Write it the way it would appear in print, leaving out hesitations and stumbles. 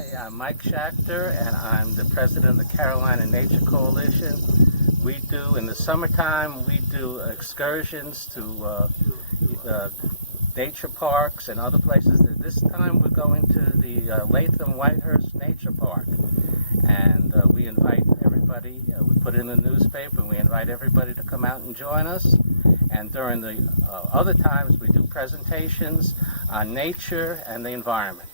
Hi, I'm Mike Schachter, and I'm the president of the Carolina Nature Coalition. In the summertime, we do excursions to nature parks and other places. This time we're going to the Latham-Whitehurst Nature Park, and we invite everybody. We put it in the newspaper, and we invite everybody to come out and join us. And during the other times, we do presentations on nature and the environment.